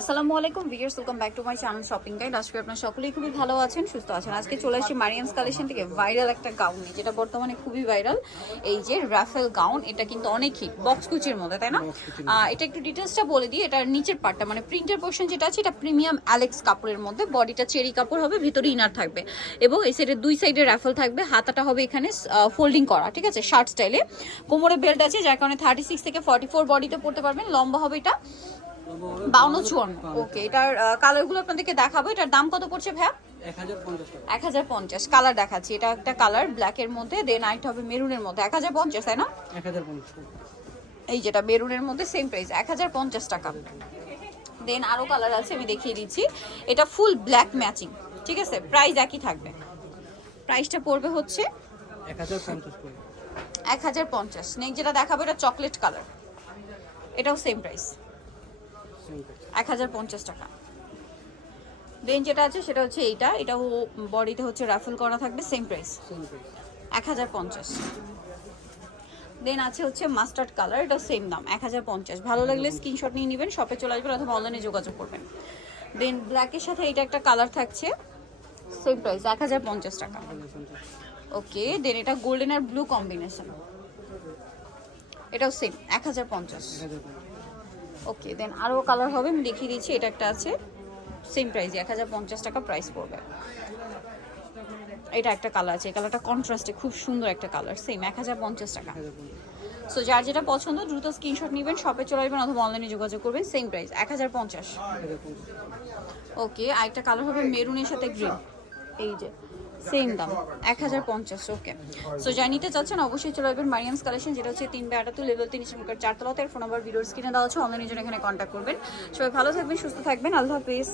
আসসালামু আলাইকুম viewers welcome back to my channel shopping guide আজকে আপনারা সকলেই খুবই ভালো আছেন সুস্থ আছেন। আজকে চলে আসি মারিয়ামস কালেকশন থেকে ভাইরাল একটা গাউন নিয়ে যেটা বর্তমানে খুবই ভাইরাল এই যে রাফেল গাউন এটা কিন্তু অনেক হিট বক্স কুচির মধ্যে তাই না? এটা একটু ডিটেলসটা বলে দিই এটার নিচের পার্টটা মানে প্রিন্টের পোর্শন যেটা আছে এটা প্রিমিয়াম অ্যালেক্স কাপড়ের মধ্যে। বডিটা চেরি কাপড় হবে ভিতরে ইনার থাকবে। এবং এই সাইডের দুই সাইডে রাফেল থাকবে হাতাটা হবে এখানে ফোল্ডিং করা ঠিক আছে? শার্ট স্টাইলে কোমরে বেল্ট আছে যার কারণে থার্টি সিক্স থেকে ফর্টি ফোর বডিতে পড়তে পারবেন লম্বা হবে এটা। বাউন্ন চুয়ান্ন। ওকে এটার কালারগুলো আপনাদেরকে দেখাবো। এটার দাম কত পড়ছে ভাইয়া? এক হাজার পঞ্চাশ কালার দেখাচ্ছি। এটা একটা কালার ব্ল্যাকের মধ্যে দেন আরেকটা হবে মেরুনের মধ্যে। এক হাজার পঞ্চাশ তাই না? এই যেটা মেরুনের মধ্যে সেম প্রাইস এক হাজার পঞ্চাশ টাকা। দেন আরও কালার আছে আমি দেখিয়ে দিচ্ছি। এটা ফুল ব্ল্যাক ম্যাচিং ঠিক আছে? প্রাইস একই থাকবে। প্রাইসটা পড়বে হচ্ছে এক হাজার পঞ্চাশ নেক্সট যেটা দেখাবো এটা চকলেট কালার এটাও সেম প্রাইস এক হাজার পঞ্চাশ টাকা। দেন যেটা আছে সেটা হচ্ছে এইটা এটাও বডিতে হচ্ছে রাফেল করা থাকবে সেম প্রাইস এক হাজার পঞ্চাশ। দেন আছে হচ্ছে মাস্টার্ড কালার এটা সেম দাম এক হাজার পঞ্চাশ। ভালো লাগলে স্ক্রিনশট নিয়ে নেবেন শপে চলে আসবেন অথবা অনলাইনে যোগাযোগ করবেন। দেন ব্ল্যাকের সাথে এটা একটা কালার থাকছে সেম প্রাইস এক হাজার পঞ্চাশ টাকা। ওকে দেন এটা গোল্ডেন আর ব্লু কম্বিনেশন এটাও সেম এক হাজার পঞ্চাশ। ওকে দেন আরও কালার হবে, আমি দেখিয়ে দিচ্ছি, এটা একটা আছে সেম প্রাইস এক হাজার পঞ্চাশ টাকা প্রাইস পড়বে। এটা একটা কালার আছে, এই কালারটা কন্ট্রাস্টে খুব সুন্দর একটা কালার সেম এক হাজার পঞ্চাশ টাকা। সো যার যেটা পছন্দ, দ্রুত স্ক্রিনশট নেবেন শপে চলে আসবেন অথবা অনলাইনে যোগাযোগ করবেন সেম প্রাইস এক হাজার পঞ্চাশ। ওকে আরেকটা কালার হবে মেরুনের সাথে গ্রিন এই যে সেম দাম, এক হাজার পঞ্চাশ ওকে সো যা নিতে চাচ্ছেন, অবশ্যই চলে আসবেন মারিয়ামস কালেকশন যেটা হচ্ছে তিন আটাত্তর লেভেল তিন শ্রমিকের চারতলাতে ফোন নাম্বার ভিডিওর স্ক্রিনে দেওয়া আছে অনলাইনে জন্য এখানে কন্ট্যাক্ট করবেন। সবাই ভালো থাকবেন, সুস্থ থাকবেন, আল্লাহ হাফিজ।